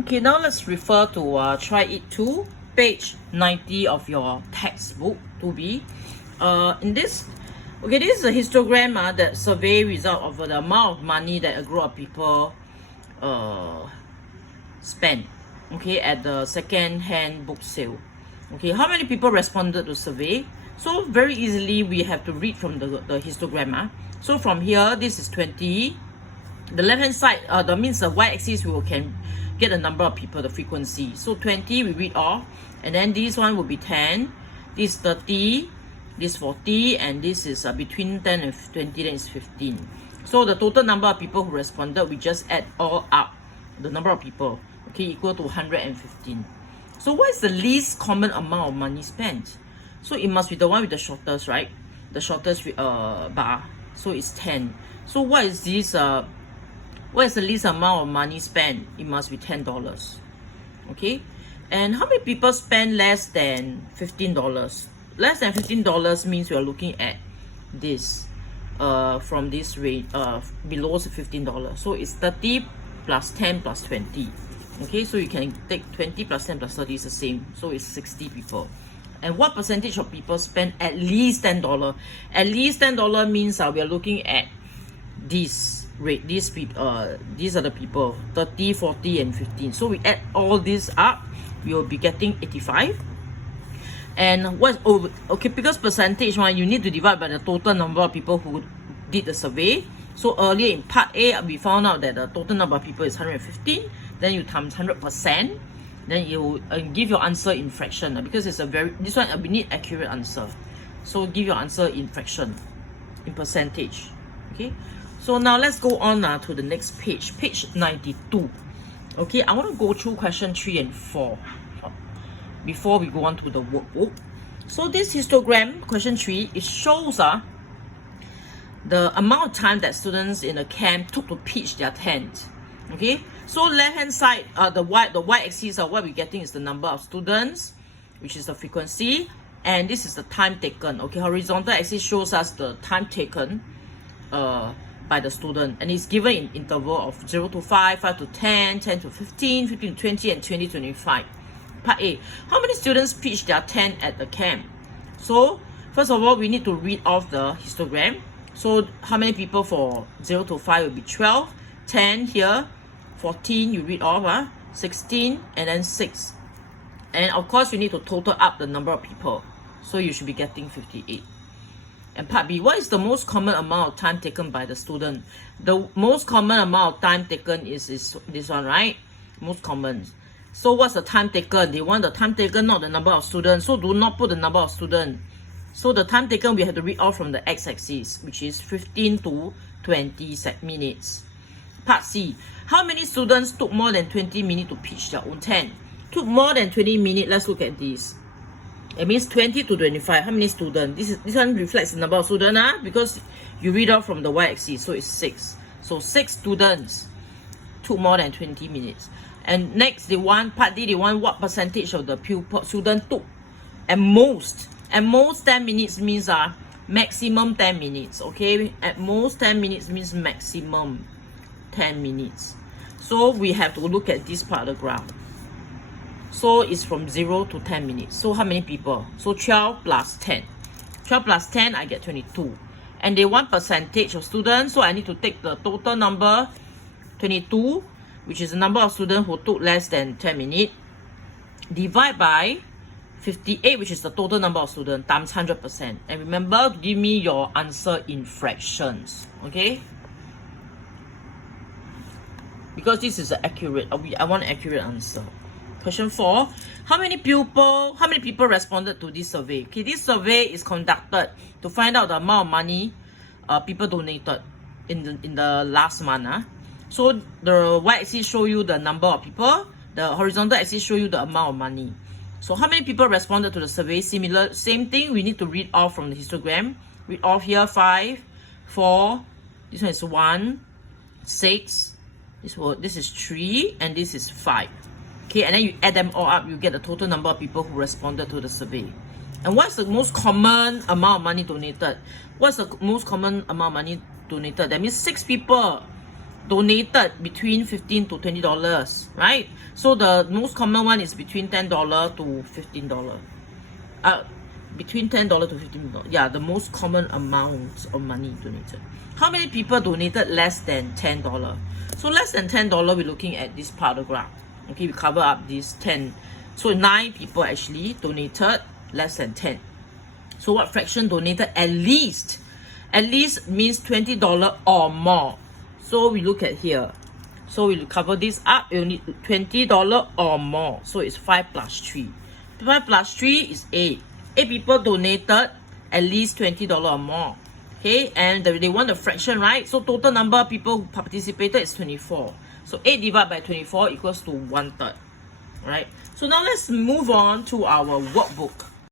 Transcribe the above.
Okay, now let's refer to Try It 2, page 90 of your textbook 2B. In this, okay, this is a histogram that survey result of the amount of money that a group of people spend, okay, at the second-hand book sale. Okay, how many people responded to survey? So very easily we have to read from the histogram. So from here, this is 20. The left-hand side, that means the y-axis we can get the number of people, the frequency. So 20 we read off, and then this one will be 10, this 30, this 40, and this is between 10 and 20, then it's 15. So the total number of people who responded, we just add all up, the number of people, okay, equal to 115. So what is the least common amount of money spent? So it must be the one with the shortest, right? The shortest bar. So it's 10. So what is this? What is the least amount of money spent? It must be $10. Okay? And how many people spend less than $15? Less than $15 means we are looking at this from this rate below $15. So it's 30 plus 10 plus 20. Okay, so you can take 20 plus 10 plus 30 is the same. So it's 60 people. And what percentage of people spend at least $10? At least $10 means we are looking at this rate. These people, these are the people, 30, 40, and 15. So we add all this up, we will be getting 85. And what's over? Okay, because percentage one, you need to divide by the total number of people who did the survey. So earlier in part A, we found out that the total number of people is 115. Then you times 100%. Then you give your answer in fraction, because it's a this one we need accurate answer. So give your answer in fraction, in percentage. Okay. So now let's go on to the next page, page 92. Okay, I want to go through question 3 and 4 before we go on to the workbook. So this histogram, question 3, it shows the amount of time that students in a camp took to pitch their tent. Okay, so left hand side, the y-axis of what we're getting is the number of students, which is the frequency, and this is the time taken. Okay, horizontal axis shows us the time taken by the student, and it's given in interval of 0 to 5, 5 to 10, 10 to 15, 15 to 20, and 20 to 25. Part A, how many students pitched their tent at the camp? So first of all, we need to read off the histogram. So how many people for 0 to 5 will be 12, 10 here, 14 you read off, 16, and then 6. And of course you need to total up the number of people, so you should be getting 58. And part B, what is the most common amount of time taken by the student? The most common amount of time taken is this one, right? Most common. So what's the time taken? They want the time taken, not the number of students. So do not put the number of students. So the time taken, we have to read off from the x-axis, which is 15 to 20 minutes. Part C, how many students took more than 20 minutes to pitch their own tent? Took more than 20 minutes, let's look at this. It means 20 to 25. How many students? This one reflects the number of students, because you read off from the y-axis, so it's 6. So 6 students took more than 20 minutes. And next, they want, part D, they want what percentage of the student took at most. At most 10 minutes means maximum 10 minutes. Okay, at most 10 minutes means maximum 10 minutes. So we have to look at this part of the graph. So it's from 0 to 10 minutes. So how many people? So 12 plus 10. 12 plus 10, I get 22. And they want percentage of students. So I need to take the total number, 22, which is the number of students who took less than 10 minutes, divide by 58, which is the total number of students, times 100%. And remember to give me your answer in fractions. Okay? Because this is accurate. I want an accurate answer. Question 4. How many people responded to this survey? Okay, this survey is conducted to find out the amount of money people donated in the last month. So the y-axis show you the number of people, the horizontal axis show you the amount of money. So how many people responded to the survey? Similar, same thing. We need to read off from the histogram. Read off here 5, 4. This one is 1, 6. This is 3, and this is 5. Okay, and then you add them all up, you get the total number of people who responded to the survey. And what's the most common amount of money donated? What's the most common amount of money donated? That means 6 people donated between $15 to $20, right? So the most common one is between $10 to $15. Between $10 to $15. Yeah, the most common amount of money donated. How many people donated less than $10? So less than $10, we're looking at this part of the graph. Okay, we cover up these 10. So 9 people actually donated less than 10. So what fraction donated at least? At least means $20 or more. So we look at here. So we cover this up. You need $20 or more. So it's 5 plus 3. 5 plus 3 is 8. 8 people donated at least $20 or more. Okay, and they want the fraction, right? So total number of people who participated is 24. So 8 divided by 24 equals to 1/3. Right? So now let's move on to our workbook.